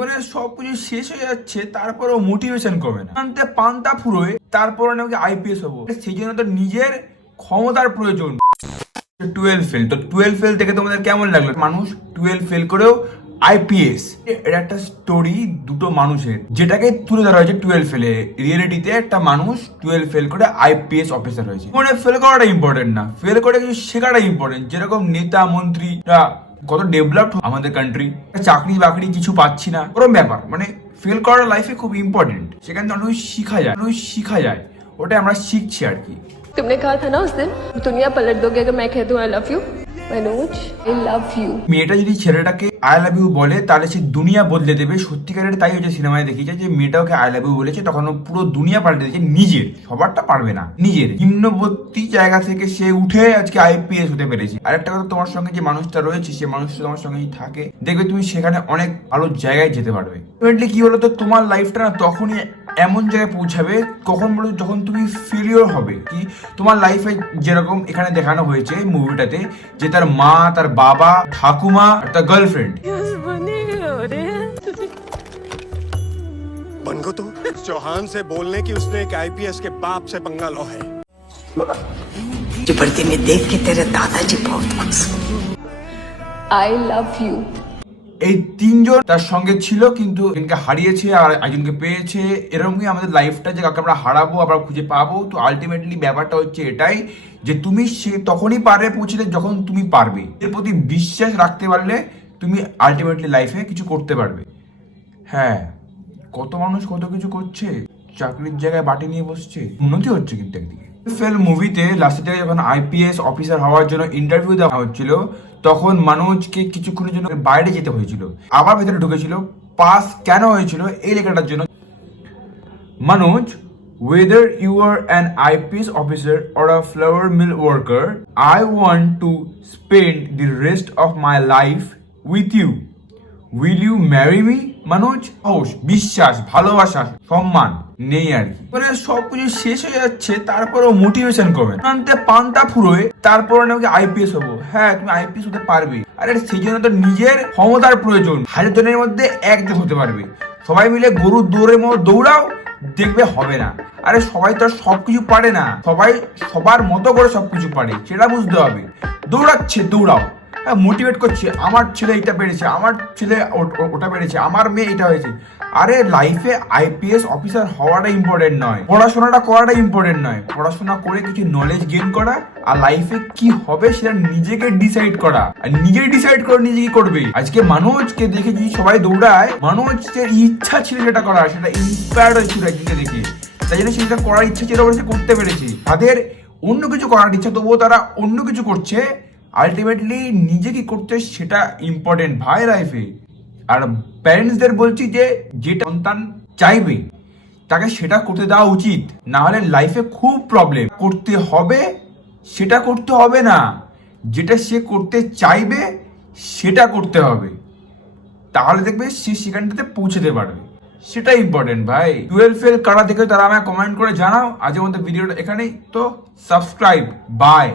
মানে সবকিছু শেষ হয়ে যাচ্ছে, তারপরেও মোটিভেশন কমে না। আনতে পান্তা ফুরোয়, তারপরে নাকি আইপিএস হব। সেই জন্য তো নিজের ক্ষমতার প্রয়োজন। টুয়েলভ ফেল তো টুয়েলভ ফেল থেকে তোমাদের কেমন লাগল? মানুষ টুয়েলভ ফেল করেও আইপিএস এটা একটা স্টোরি দুটো মানুষের, যেটাকে তুলে ধরা হয়েছে টুয়েলভ ফেলে রিয়েলিটিতে একটা মানুষ টুয়েলভ ফেল করে আইপিএস অফিসার হয়েছে। মানে ফেল করাটা ইম্পর্টেন্ট না। ফেল করে কিছু শেখাটা ইম্পর্টেন্ট যেরকম নেতা, মন্ত্রীরা কত ডেভেলপড আমাদের কান্ট্রি চাকরি বাকরি কিছু পাচ্ছি না ওরকম ব্যাপার মানে ফেল করার লাইফে খুব ইম্পর্টেন্ট সেখান থেকে অনেক কিছু শিখা যায় অনেক কিছু শিখা যায় ওটাই আমরা শিখছি আর কি तुमने कहा था ना उस दिन दुनिया पलट दोगे अगर मैं कह दूं I love you Manoj I love you মেয়েটা যদি ছেলেটাকে আই লাভ ইউ বলে, তাহলে সে দুনিয়া বদলে দেবে। সত্যিকারের তাই হচ্ছে সিনেমায় দেখিয়েছে যে মেয়েটা ওকে আই লাভ ইউ বলেছে, তখন পুরো দুনিয়া পাল্টে দিয়েছে নিজের। সবারটা পারবে না, নিজের। নিম্নবর্তী জায়গা থেকে সে উঠে আজকে আইপিএস হতে পেরেছে। আর একটা কথা তোমার সঙ্গে যে মানুষটা রয়েছে, সে মানুষটা তোমার সঙ্গে থাকে। দেখবে তুমি সেখানে অনেক ভালো জায়গায় যেতে পারবে। কি হলো তো তোমার লাইফটা না তখনই এমন জায়গায় পৌঁছাবে, কখন বলো, যখন তুমি ফেলিওর হবে। কি তোমার লাইফে যেরকম এখানে দেখানো হয়েছে মুভিটাতে যেটা মা তার বাবা ঠাকুমা আর তার গার্লফ্রেন্ড बनको तो चौहान से बोलने की उसने एक आईपीएस के बाप से पंगा लो है जो बढ़ती में देख के तेरे दादाजी बहुत खुश हुए आई लव यू এই তিনজন তার সঙ্গে ছিল, কিন্তু একজনকে হারিয়েছে আর একজনকে পেয়েছে। এরকমই আমাদের লাইফটা যে কাউকে আমরা হারাবো, আবার খুঁজে পাবো। তো আলটিমেটলি ব্যাপারটা হচ্ছে এটাই যে তুমি সে তখনই পারবে পৌঁছতে যখন তুমি পারবে। এর প্রতি বিশ্বাস রাখতে পারলে তুমি আলটিমেটলি লাইফে কিছু করতে পারবে। হ্যাঁ কত মানুষ কত কিছু করছে, চাকরির জায়গায় বাটি নিয়ে বসছে, উন্নতি হচ্ছে কিন্তু একদিকে। ফেল মুভিতে লাস্টের জায়গায় যখন আইপিএস অফিসার হওয়ার জন্য ইন্টারভিউ দেওয়া হচ্ছিল তখন মানুষকে কিছুক্ষণের জন্য বাইরে যেতে হয়েছিল আবার ভেতরে ঢুকেছিল পাস কেন হয়েছিল এই লেখাটার জন্য মানুষ whether you are an IPS officer or a flour mill worker, I want to spend the rest of my life with you. Will you marry me? মানুষ হোস বিশ্বাস, ভালোবাসা, সম্মান নেই আর কি। মানে সবকিছু শেষ হয়ে যাচ্ছে, তারপরেও মোটিভেশন কমে আনতে পান্তা ফুরোয় তারপরে নাকি আইপিএস হব। হ্যাঁ তুমি আইপিএস হতে পারবে। আরে সেই জন্য তো নিজের ক্ষমতার প্রয়োজন। হাজার জনের মধ্যে একজন হতে পারবে। সবাই মিলে গরুর দৌড়ের মতো দৌড়াও, দেখবে হবে না। আরে সবাই তো সবকিছু পারে না। সবাই সবার মতো করে সবকিছু পারে, সেটা বুঝতে হবে। দৌড়াচ্ছে, দৌড়াও। মোটিভেট করছে। আমার ছেলে এটা পেরেছে, আমার ছেলে ওটা পেরেছে, আমার মেয়ে এটা হয়েছে। আরে লাইফে আইপিএস অফিসার হওয়াটা ইম্পর্টেন্ট নয়, পড়াশোনাটা করাটা ইম্পর্টেন্ট নয়। পড়াশোনা করে কিছু নলেজ গেইন করা আর লাইফে কি হবে সেটা নিজেকে ডিসাইড করা। আর নিজে ডিসাইড করে নিজে কি করবে? আজকে মানুষকে দেখে যদি সবাই দৌড়ায় মানুষের ইচ্ছা ছিল সেটা করার, সেটা ইন্সপায়ার্ড হয়েছিল একদিকে দেখে। তাই জন্য সেটা করার ইচ্ছা ছিল সে করতে পেরেছে। তাদের অন্য কিছু করার ইচ্ছা, তবুও তারা অন্য কিছু করছে। আলটিমেটলি নিজে কি করতে সেটা ইম্পর্টেন্ট ভাই লাইফে আর প্যারেন্টসদের বলছি যে, যেটা সন্তান চাইবে, তাকে সেটা করতে দেওয়া উচিত। না হলে লাইফে খুব প্রবলেম করতে হবে, সেটা করতে হবে না। যেটা সে করতে চাইবে, সেটা করতে হবে। তাহলে দেখবে সে সেখানটাতে পৌঁছতে পারবে। সেটা ইম্পর্টেন্ট ভাই। টুয়েলভ ফেল কারা দেখে তারা আমায় কমেন্ট করে জানাও। আজকের মধ্যে ভিডিওটা এখানেই। তো সাবস্ক্রাইব বাই